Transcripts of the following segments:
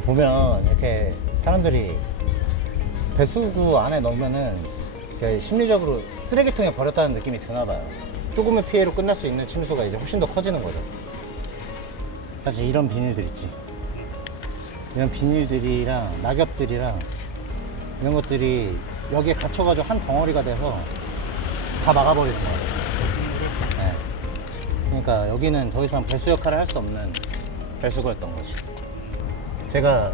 보면 이렇게 사람들이 배수구 안에 넣으면은 심리적으로 쓰레기통에 버렸다는 느낌이 드나 봐요. 조금의 피해로 끝날 수 있는 침수가 이제 훨씬 더 커지는 거죠. 사실 이런 비닐들 있지. 이런 비닐들이랑 낙엽들이랑 이런 것들이 여기에 갇혀가지고 한 덩어리가 돼서 다 막아버리는 거예요. 네. 그러니까 여기는 더 이상 배수 역할을 할 수 없는 배수구였던 거지. 제가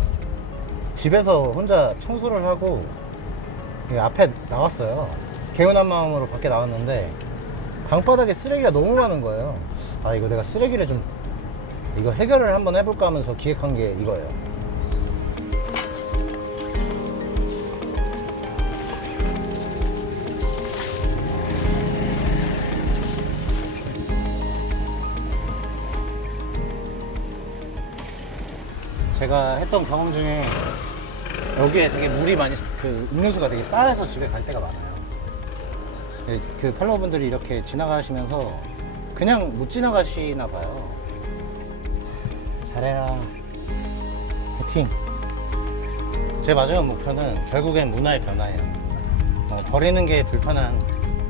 집에서 혼자 청소를 하고 앞에 나왔어요. 개운한 마음으로 밖에 나왔는데 방바닥에 쓰레기가 너무 많은 거예요. 아 이거 내가 쓰레기를 좀 이거 해결을 한번 해볼까 하면서 기획한 게 이거예요. 제가 했던 경험 중에 여기에 되게 물이 많이 쓰- 그 음료수가 되게 쌓여서 집에 갈 때가 많아요. 그- 그 팔로워분들이 이렇게 지나가시면서 그냥 못 지나가시나 봐요. 잘해라. 화이팅. 제 마지막 목표는 결국엔 문화의 변화예요. 어, 버리는 게 불편한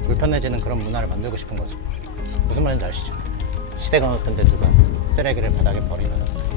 불편해지는 그런 문화를 만들고 싶은 거죠. 무슨 말인지 아시죠? 시대가 어떤 데 누가 쓰레기를 바닥에 버리면